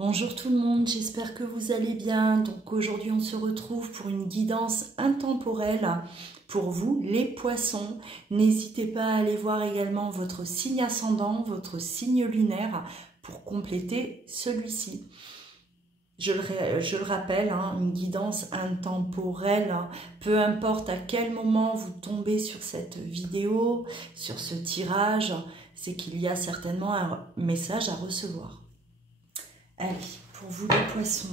Bonjour tout le monde, j'espère que vous allez bien. Donc aujourd'hui on se retrouve pour une guidance intemporelle pour vous les poissons. N'hésitez pas à aller voir également votre signe ascendant, votre signe lunaire pour compléter celui-ci. Je le rappelle, une guidance intemporelle, peu importe à quel moment vous tombez sur cette vidéo, sur ce tirage, c'est qu'il y a certainement un message à recevoir. Allez, pour vous les poissons.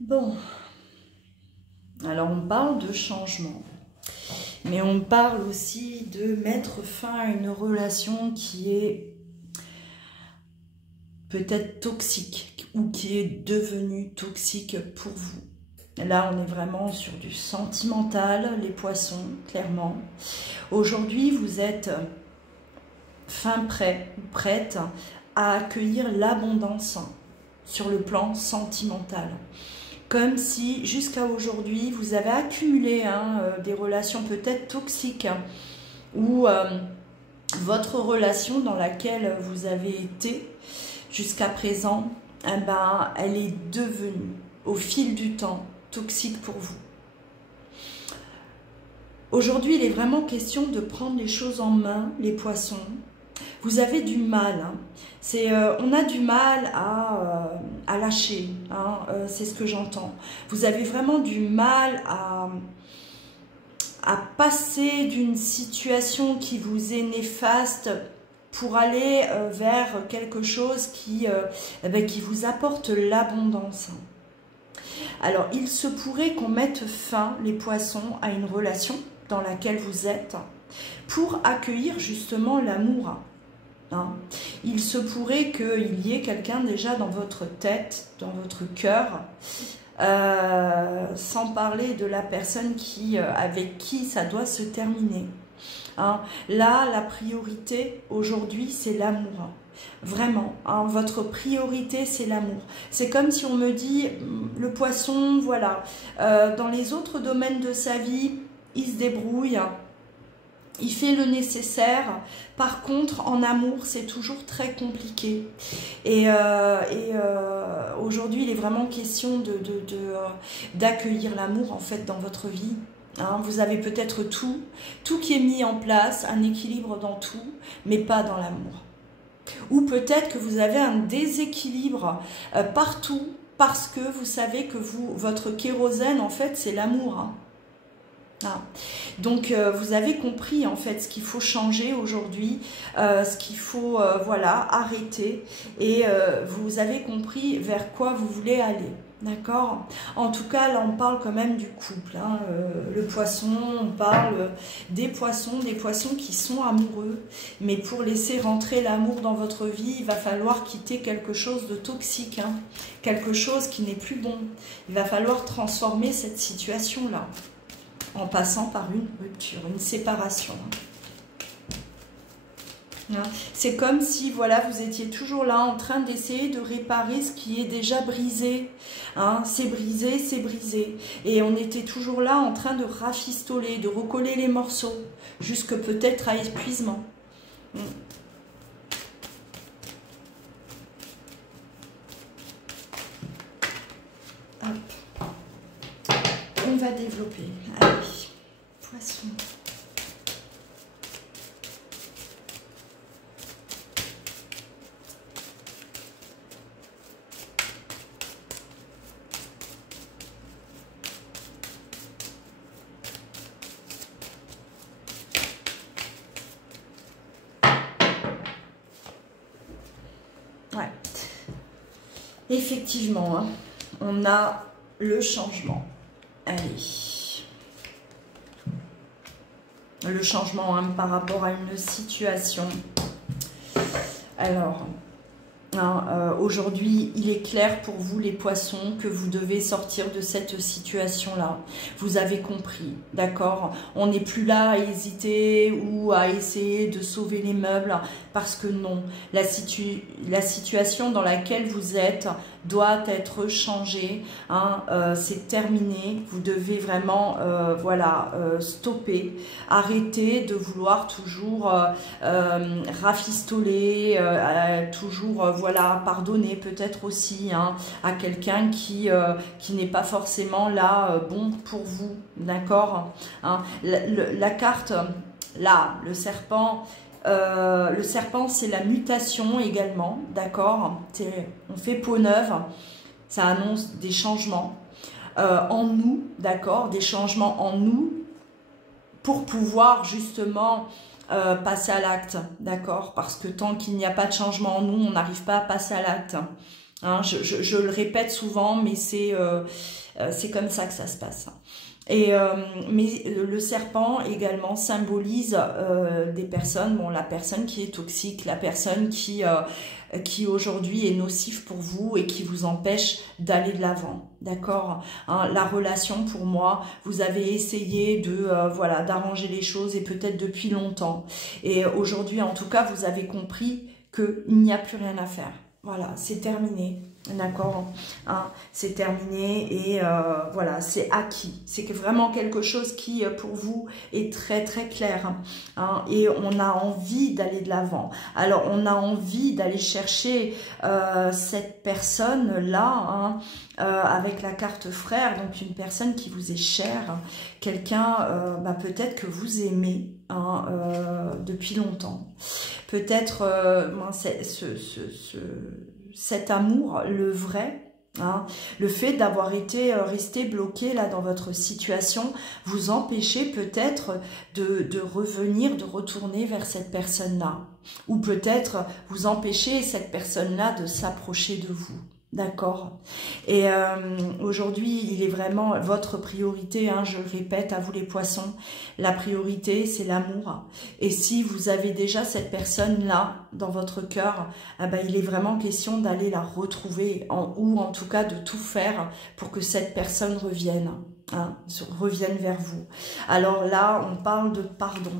Bon, alors on parle de changement, mais on parle aussi de mettre fin à une relation qui est peut-être toxique ou qui est devenue toxique pour vous. Là, on est vraiment sur du sentimental, les poissons, clairement. Aujourd'hui, vous êtes fin prêt ou prête à accueillir l'abondance sur le plan sentimental. Comme si jusqu'à aujourd'hui vous avez accumulé des relations peut-être toxiques ou votre relation dans laquelle vous avez été jusqu'à présent, elle est devenue au fil du temps toxique pour vous. Aujourd'hui, il est vraiment question de prendre les choses en main, les poissons. Vous avez du mal, on a du mal à lâcher, c'est ce que j'entends. Vous avez vraiment du mal à passer d'une situation qui vous est néfaste pour aller vers quelque chose qui vous apporte l'abondance. Alors, il se pourrait qu'on mette fin, les poissons, à une relation dans laquelle vous êtes pour accueillir justement l'amour. Il se pourrait qu'il y ait quelqu'un déjà dans votre tête, dans votre cœur, sans parler de la personne avec qui ça doit se terminer. Là, la priorité aujourd'hui, c'est l'amour. Vraiment, votre priorité, c'est l'amour. C'est comme si on me dit, le poisson, voilà, dans les autres domaines de sa vie, il se débrouille. Il fait le nécessaire. Par contre, en amour, c'est toujours très compliqué. Et aujourd'hui, il est vraiment question d'accueillir l'amour en fait dans votre vie. Vous avez peut-être tout qui est mis en place, un équilibre dans tout, mais pas dans l'amour. Ou peut-être que vous avez un déséquilibre partout parce que vous savez que votre kérosène, en fait, c'est l'amour. Donc vous avez compris en fait ce qu'il faut changer aujourd'hui, ce qu'il faut arrêter, et vous avez compris vers quoi vous voulez aller. D'accord? En tout cas, là, on parle quand même du couple. Le poisson, on parle des poissons qui sont amoureux. Mais pour laisser rentrer l'amour dans votre vie, il va falloir quitter quelque chose de toxique, quelque chose qui n'est plus bon. Il va falloir transformer cette situation-là en passant par une rupture, une séparation. C'est comme si voilà, vous étiez toujours là en train d'essayer de réparer ce qui est déjà brisé. C'est brisé, c'est brisé. Et on était toujours là en train de rafistoler, de recoller les morceaux, jusque peut-être à épuisement. Hop. On va développer. Allez, poisson. Ouais. Effectivement, on a le changement. Allez. Le changement hein, par rapport à une situation. Alors, hein, aujourd'hui, il est clair pour vous les poissons que vous devez sortir de cette situation-là. Vous avez compris, d'accord? On n'est plus là à hésiter ou à essayer de sauver les meubles parce que non. La situation dans laquelle vous êtes doit être changée. Hein, c'est terminé. Vous devez vraiment voilà, stopper. Arrêter de vouloir toujours rafistoler, toujours voilà, pardonner peut-être aussi hein, à quelqu'un qui n'est pas forcément là bon pour vous. D'accord hein, la carte, là, le serpent, c'est la mutation également, d'accord. On fait peau neuve, ça annonce des changements en nous, d'accord, des changements en nous pour pouvoir justement passer à l'acte, d'accord, parce que tant qu'il n'y a pas de changement en nous, on n'arrive pas à passer à l'acte. Hein, je le répète souvent, mais c'est comme ça que ça se passe. Et mais le serpent également symbolise des personnes, bon, la personne qui est toxique, la personne qui aujourd'hui est nocive pour vous et qui vous empêche d'aller de l'avant, d'accord hein, la relation, pour moi, vous avez essayé de voilà, d'arranger les choses et peut-être depuis longtemps. Et aujourd'hui, en tout cas, vous avez compris qu'il n'y a plus rien à faire. Voilà, c'est terminé. D'accord hein, c'est terminé et voilà, c'est acquis. C'est vraiment quelque chose qui, pour vous, est très très clair. Hein, et on a envie d'aller de l'avant. Alors, on a envie d'aller chercher cette personne-là, hein, avec la carte frère, donc une personne qui vous est chère, quelqu'un bah, peut-être que vous aimez hein, depuis longtemps. Peut-être cet amour, le vrai, hein, le fait d'avoir été resté bloqué là dans votre situation, vous empêchez peut-être de revenir, de retourner vers cette personne-là. Ou peut-être vous empêchez cette personne-là de s'approcher de vous. D'accord. Et aujourd'hui, il est vraiment votre priorité, hein, je le répète à vous les poissons, la priorité c'est l'amour. Et si vous avez déjà cette personne-là dans votre cœur, eh ben, il est vraiment question d'aller la retrouver, ou en tout cas de tout faire pour que cette personne revienne, hein, revienne vers vous. Alors là, on parle de pardon.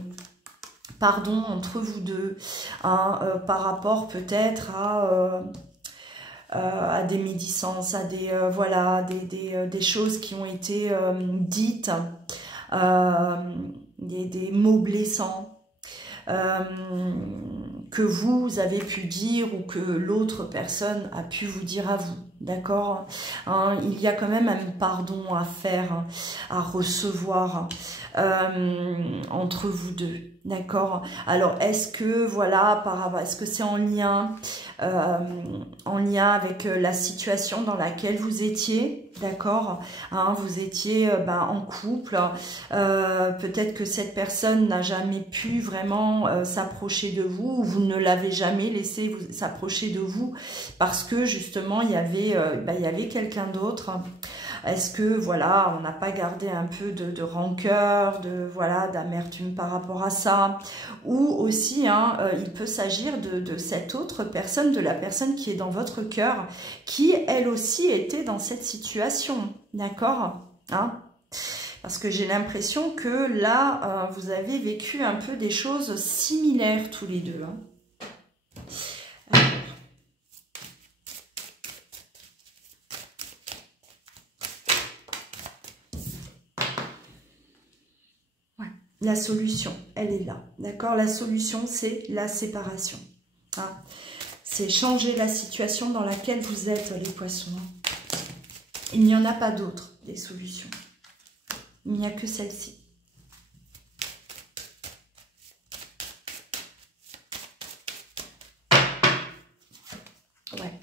Pardon entre vous deux, hein, par rapport peut-être à des médisances, à des voilà, des choses qui ont été dites, des mots blessants que vous avez pu dire ou que l'autre personne a pu vous dire à vous. D'accord hein, il y a quand même un pardon à faire, à recevoir entre vous deux. D'accord. Alors, est-ce que, voilà, est-ce que c'est en lien avec la situation dans laquelle vous étiez, d'accord hein, vous étiez en couple, peut-être que cette personne n'a jamais pu vraiment s'approcher de vous, ou vous ne l'avez jamais laissé s'approcher de vous, parce que justement, il y avait quelqu'un d'autre. Est-ce que, voilà, on n'a pas gardé un peu de rancœur, voilà, d'amertume par rapport à ça? Ou aussi, hein, il peut s'agir de cette autre personne, de la personne qui est dans votre cœur, qui, elle aussi, était dans cette situation. D'accord hein? Parce que j'ai l'impression que là, vous avez vécu un peu des choses similaires tous les deux. Hein. La solution, elle est là, d'accord? La solution, c'est la séparation. Hein? C'est changer la situation dans laquelle vous êtes, les poissons. Il n'y en a pas d'autres, des solutions. Il n'y a que celle-ci. Ouais.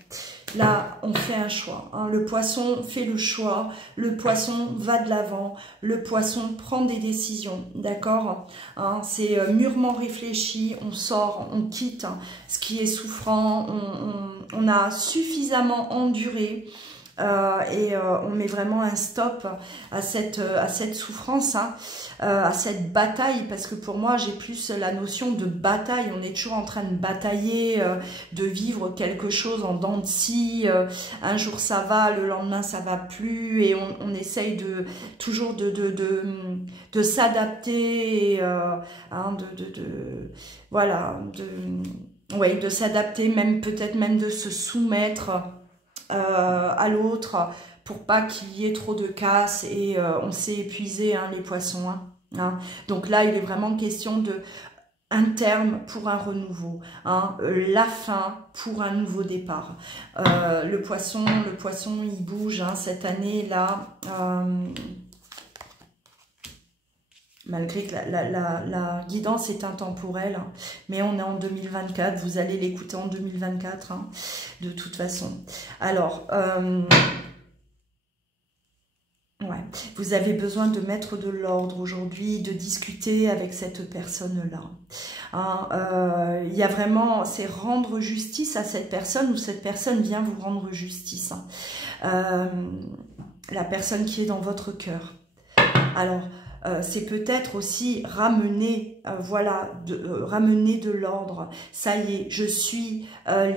Là, on fait un choix. Hein. Le poisson fait le choix. Le poisson va de l'avant. Le poisson prend des décisions. D'accord hein, c'est mûrement réfléchi. On sort, on quitte ce qui est souffrant. On a suffisamment enduré. on met vraiment un stop à cette souffrance, hein, à cette bataille, parce que pour moi j'ai plus la notion de bataille. On est toujours en train de batailler, de vivre quelque chose en dents de scie, un jour ça va, le lendemain ça va plus, et on essaye toujours de s'adapter, hein, voilà, ouais, de s'adapter, même peut-être même de se soumettre à l'autre pour pas qu'il y ait trop de casse, et on s'est épuisé, hein, les poissons, hein. Donc là il est vraiment question de un terme pour un renouveau, hein, la fin pour un nouveau départ. Le poisson il bouge, hein, cette année là, malgré que la guidance est intemporelle, hein, mais on est en 2024, vous allez l'écouter en 2024, hein, de toute façon. Alors, ouais, vous avez besoin de mettre de l'ordre aujourd'hui, de discuter avec cette personne-là. Hein, y a vraiment, c'est rendre justice à cette personne, ou cette personne vient vous rendre justice. Hein. La personne qui est dans votre cœur. Alors, c'est peut-être aussi ramener, voilà, ramener de l'ordre. Ça y est, je suis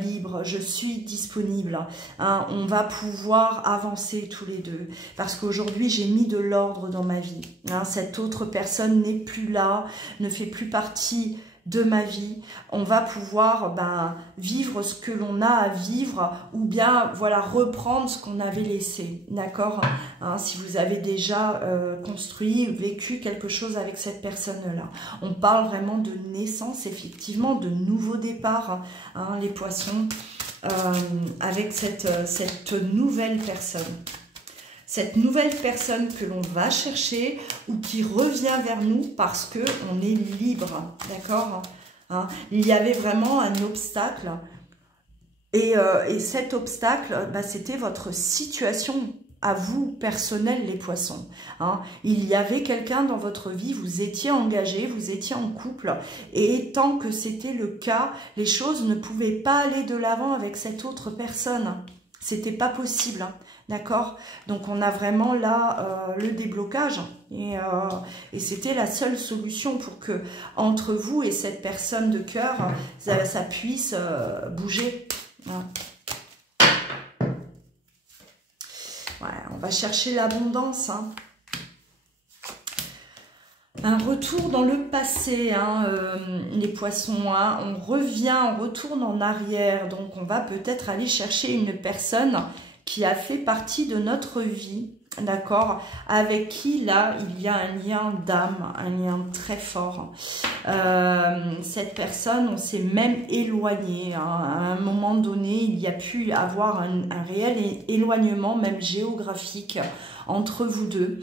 libre, je suis disponible. Hein, on va pouvoir avancer tous les deux. Parce qu'aujourd'hui, j'ai mis de l'ordre dans ma vie. Hein, cette autre personne n'est plus là, ne fait plus partie de ma vie. On va pouvoir vivre ce que l'on a à vivre, ou bien voilà, reprendre ce qu'on avait laissé, d'accord, hein, si vous avez déjà construit, vécu quelque chose avec cette personne-là. On parle vraiment de naissance, effectivement, de nouveau départ, hein, les poissons, avec cette nouvelle personne. Cette nouvelle personne que l'on va chercher, ou qui revient vers nous parce qu'on est libre, d'accord, hein. Il y avait vraiment un obstacle, et cet obstacle, c'était votre situation à vous, personnelle, les poissons. Hein. Il y avait quelqu'un dans votre vie, vous étiez engagé, vous étiez en couple, et tant que c'était le cas, les choses ne pouvaient pas aller de l'avant avec cette autre personne. C'était pas possible, hein. D'accord? Donc on a vraiment là le déblocage, et c'était la seule solution pour que entre vous et cette personne de cœur, ça puisse bouger. Ouais, on va chercher l'abondance, hein. Un retour dans le passé, hein, les poissons, hein. On revient, on retourne en arrière, donc on va peut-être aller chercher une personne qui a fait partie de notre vie, d'accord, avec qui là il y a un lien d'âme, un lien très fort. Cette personne, on s'est même éloigné, hein. À un moment donné, il y a pu avoir un réel éloignement, même géographique, entre vous deux.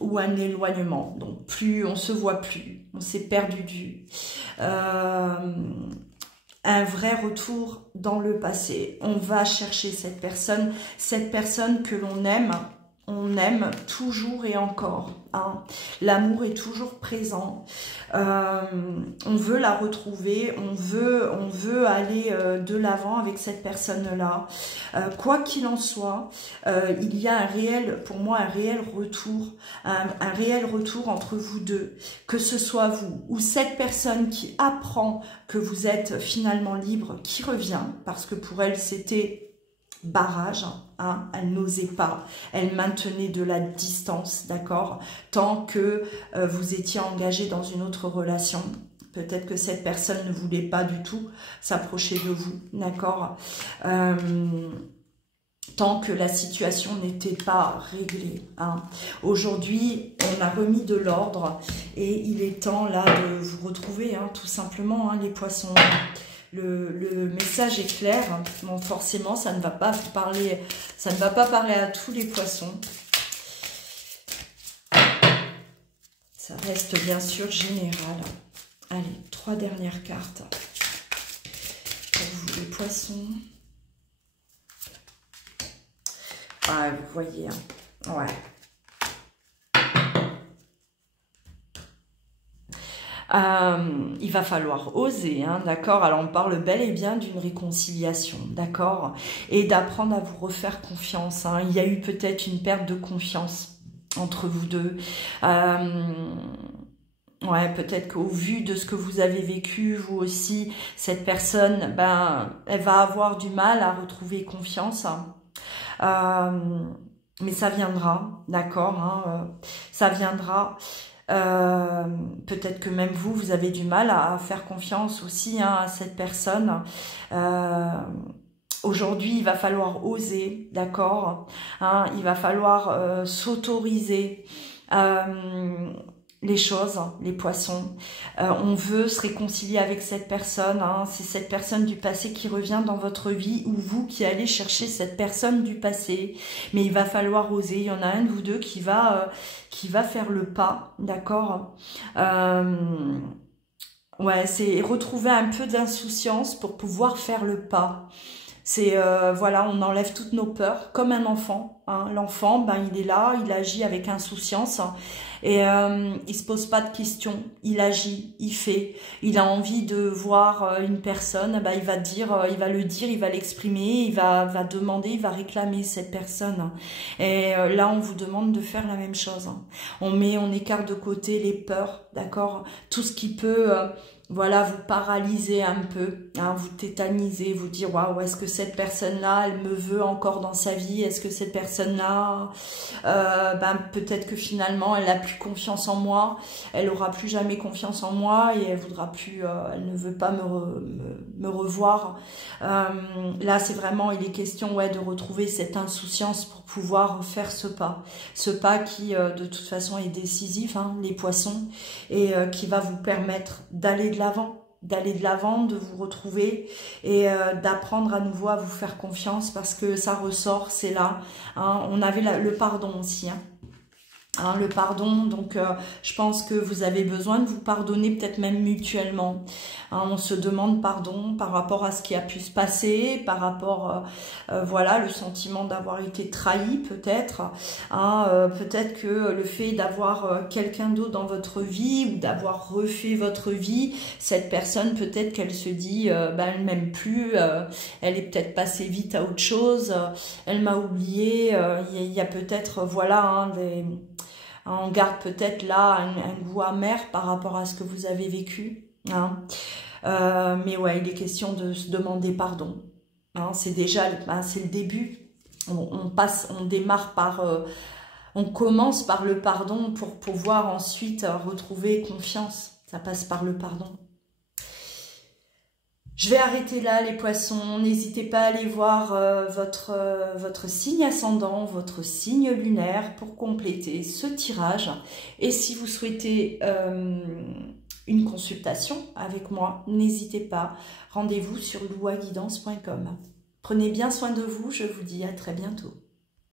Ou un éloignement, donc plus on se voit plus, on s'est perdu de vue. Un vrai retour dans le passé. On va chercher cette personne que l'on aime. On aime toujours et encore, hein. L'amour est toujours présent. On veut la retrouver, on veut aller de l'avant avec cette personne-là. Quoi qu'il en soit, il y a pour moi un réel retour, un réel retour entre vous deux. Que ce soit vous ou cette personne qui apprend que vous êtes finalement libre, qui revient, parce que pour elle c'était barrage, hein, elle n'osait pas, elle maintenait de la distance, d'accord, tant que vous étiez engagé dans une autre relation. Peut-être que cette personne ne voulait pas du tout s'approcher de vous, d'accord, tant que la situation n'était pas réglée, hein. Aujourd'hui, on a remis de l'ordre, et il est temps là de vous retrouver, hein, tout simplement, hein, les poissons. Le message est clair. Bon, forcément, ça ne va pas parler à tous les poissons. Ça reste bien sûr général. Allez, 3 dernières cartes pour vous les poissons. Ah, vous voyez, hein. Ouais. Il va falloir oser, hein, d'accord? Alors on parle bel et bien d'une réconciliation, d'accord? Et d'apprendre à vous refaire confiance, hein. Il y a eu peut-être une perte de confiance entre vous deux. Ouais, peut-être qu'au vu de ce que vous avez vécu, vous aussi, cette personne, ben, elle va avoir du mal à retrouver confiance. Mais ça viendra, d'accord, hein, ça viendra. Peut-être que même vous, vous avez du mal à faire confiance aussi, hein, à cette personne. Aujourd'hui, il va falloir oser, d'accord, hein, il va falloir s'autoriser les choses, les poissons. On veut se réconcilier avec cette personne, hein. C'est cette personne du passé qui revient dans votre vie ou vous qui allez chercher cette personne du passé. Mais il va falloir oser. Il y en a un de vous deux qui va faire le pas, d'accord. Ouais, c'est retrouver un peu d'insouciance pour pouvoir faire le pas. C'est voilà, on enlève toutes nos peurs comme un enfant, hein. L'enfant, ben il est là, il agit avec insouciance et il se pose pas de questions, il agit, il fait. Il a envie de voir une personne, ben il va dire, il va le dire, il va l'exprimer, il va demander, il va réclamer cette personne. Et là, on vous demande de faire la même chose. On écarte de côté les peurs, d'accord, tout ce qui peut voilà, vous paralyser un peu, hein, vous tétaniser, vous dire waouh, est-ce que cette personne-là, elle me veut encore dans sa vie? Est-ce que cette personne-là, ben peut-être que finalement, elle a plus confiance en moi, elle aura plus jamais confiance en moi et elle voudra plus, elle ne veut pas me revoir. Là, c'est vraiment, il est question, ouais, de retrouver cette insouciance pour pouvoir faire ce pas qui, de toute façon, est décisif, hein, les poissons, et qui va vous permettre d'aller de l'avant, de vous retrouver et d'apprendre à nouveau à vous faire confiance parce que ça ressort, c'est là. Hein. On avait le pardon aussi, hein. Hein, le pardon, donc je pense que vous avez besoin de vous pardonner, peut-être même mutuellement. Hein, on se demande pardon par rapport à ce qui a pu se passer, par rapport, voilà, le sentiment d'avoir été trahi peut-être. Hein, peut-être que le fait d'avoir quelqu'un d'autre dans votre vie ou d'avoir refait votre vie, cette personne peut-être qu'elle se dit, ben, elle m'aime plus, elle est peut-être passée vite à autre chose, elle m'a oublié. Il y a peut-être, voilà, hein, on garde peut-être là un goût amer par rapport à ce que vous avez vécu. Hein. Mais ouais, il est question de se demander pardon. Hein, c'est déjà, c'est le début. On démarre par, on commence par le pardon pour pouvoir ensuite retrouver confiance. Ça passe par le pardon. Je vais arrêter là les poissons, n'hésitez pas à aller voir votre signe ascendant, votre signe lunaire pour compléter ce tirage. Et si vous souhaitez une consultation avec moi, n'hésitez pas, rendez-vous sur louaguidance.com. Prenez bien soin de vous, je vous dis à très bientôt.